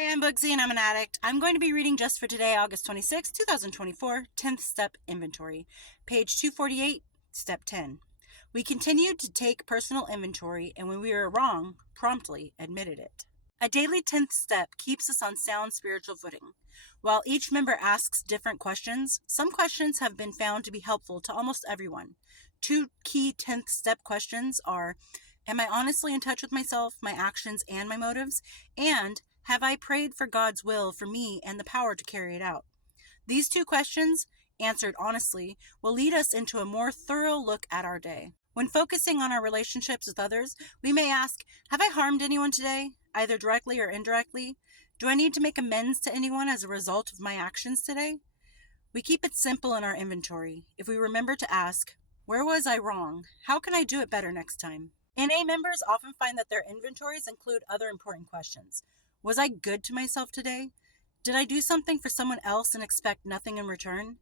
Hi, I'm Bugsy and I'm an addict. I'm going to be reading just for today, August 26, 2024, 10th Step Inventory, page 248, Step 10. We continued to take personal inventory, and when we were wrong, promptly admitted it. A daily 10th step keeps us on sound spiritual footing. While each member asks different questions, some questions have been found to be helpful to almost everyone. Two key 10th step questions are, am I honestly in touch with myself, my actions, and my motives? And have I prayed for God's will for me and the power to carry it out? These two questions, answered honestly, will lead us into a more thorough look at our day. When focusing on our relationships with others, we may ask, have I harmed anyone today, either directly or indirectly? Do I need to make amends to anyone as a result of my actions today? We keep it simple in our inventory. If we remember to ask, where was I wrong? How can I do it better next time? NA members often find that their inventories include other important questions. Was I good to myself today? Did I do something for someone else and expect nothing in return?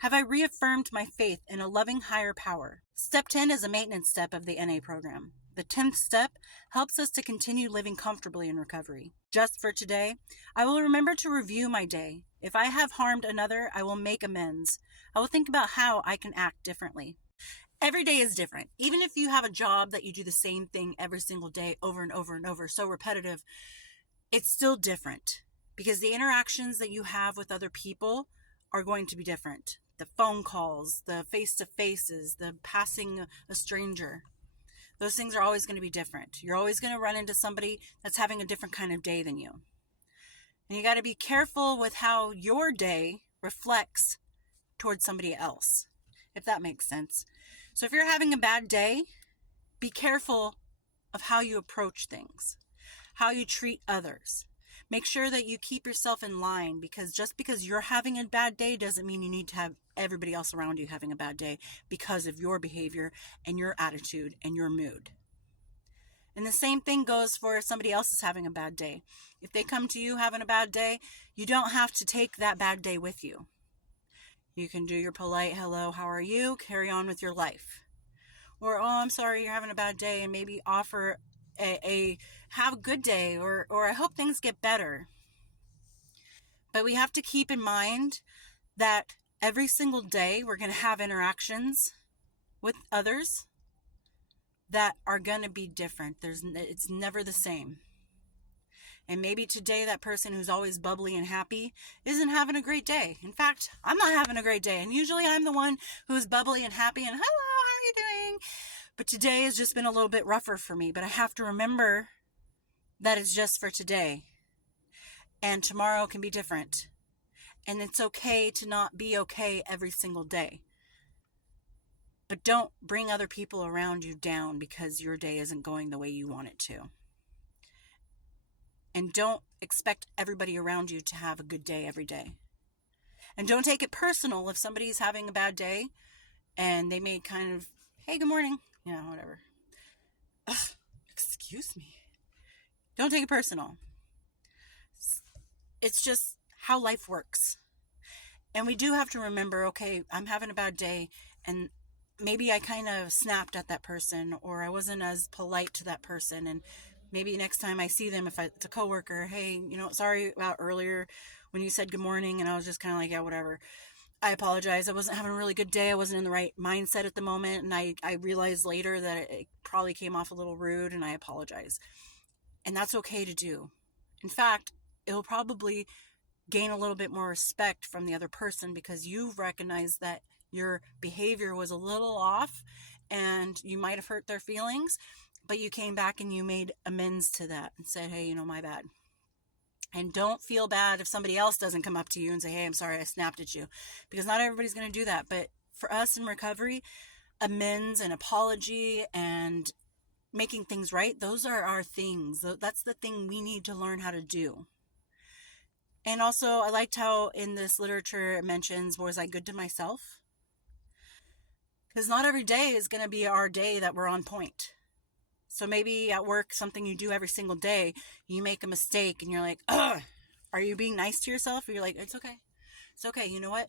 Have I reaffirmed my faith in a loving higher power? Step 10 is a maintenance step of the NA program. The 10th step helps us to continue living comfortably in recovery. Just for today, I will remember to review my day. If I have harmed another, I will make amends. I will think about how I can act differently. Every day is different. Even if you have a job that you do the same thing every single day over and over and over, so repetitive, it's still different because the interactions that you have with other people are going to be different. The phone calls, the face-to-faces, the passing a stranger, those things are always going to be different. You're always going to run into somebody that's having a different kind of day than you. And you got to be careful with how your day reflects towards somebody else, if that makes sense. So if you're having a bad day, be careful of how you approach things, how you treat others. Make sure that you keep yourself in line, because just because you're having a bad day doesn't mean you need to have everybody else around you having a bad day because of your behavior and your attitude and your mood. And the same thing goes for if somebody else is having a bad day. If they come to you having a bad day, you don't have to take that bad day with you. You can do your polite, hello, how are you? Carry on with your life. Or, oh, I'm sorry you're having a bad day, and maybe offer a have a good day, or I hope things get better. But we have to keep in mind that every single day we're going to have interactions with others that are going to be different. It's never the same. And maybe today that person who's always bubbly and happy isn't having a great day. In fact, I'm not having a great day. And usually I'm the one who's bubbly and happy and, hello, how are you doing? But today has just been a little bit rougher for me. But I have to remember that it's just for today. And tomorrow can be different. And it's okay to not be okay every single day. But don't bring other people around you down because your day isn't going the way you want it to. And don't expect everybody around you to have a good day every day. And don't take it personal if somebody's having a bad day and they may kind of, hey, good morning, whatever. Ugh, excuse me. Don't take it personal. It's just how life works. And we do have to remember, okay, I'm having a bad day and maybe I kind of snapped at that person, or I wasn't as polite to that person, and maybe next time I see them, if it's a coworker, hey, sorry about earlier when you said good morning, and I was just kind of like, yeah, whatever. I apologize. I wasn't having a really good day. I wasn't in the right mindset at the moment, and I realized later that it probably came off a little rude, and I apologize. And that's okay to do. In fact, it'll probably gain a little bit more respect from the other person because you've recognized that your behavior was a little off and you might have hurt their feelings, but you came back and you made amends to that and said, hey, my bad. And don't feel bad if somebody else doesn't come up to you and say, hey, I'm sorry, I snapped at you, because not everybody's going to do that. But for us in recovery, amends and apology and making things right, those are our things. That's the thing we need to learn how to do. And also, I liked how in this literature it mentions, was I good to myself? Because not every day is going to be our day that we're on point. So maybe at work, something you do every single day, you make a mistake and you're like, ugh, are you being nice to yourself? Or you're like, it's okay. It's okay. You know what?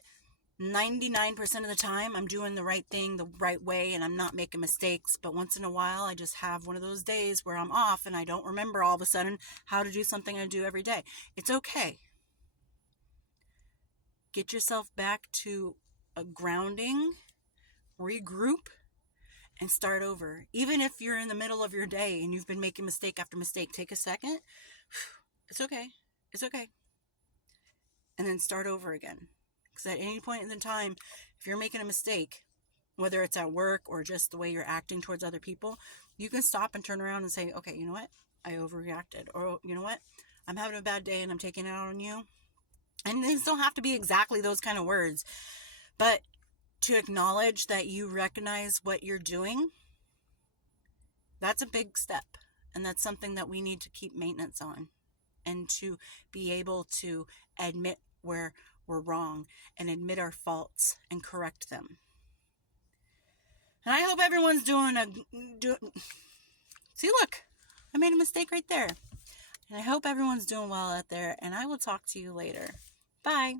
99% of the time, I'm doing the right thing the right way and I'm not making mistakes. But once in a while, I just have one of those days where I'm off and I don't remember all of a sudden how to do something I do every day. It's okay. Get yourself back to a grounding, regroup, and start over. Even if you're in the middle of your day and you've been making mistake after mistake, take a second. It's okay. It's okay. And then start over again. Because at any point in the time, if you're making a mistake, whether it's at work or just the way you're acting towards other people, you can stop and turn around and say, okay, you know what? I overreacted. Or, you know what? I'm having a bad day and I'm taking it out on you. And these don't have to be exactly those kind of words. But to acknowledge that you recognize what you're doing, that's a big step. And that's something that we need to keep maintenance on. And to be able to admit where we're wrong and admit our faults and correct them. And I hope everyone's see, look, I made a mistake right there. And I hope everyone's doing well out there, and I will talk to you later. Bye.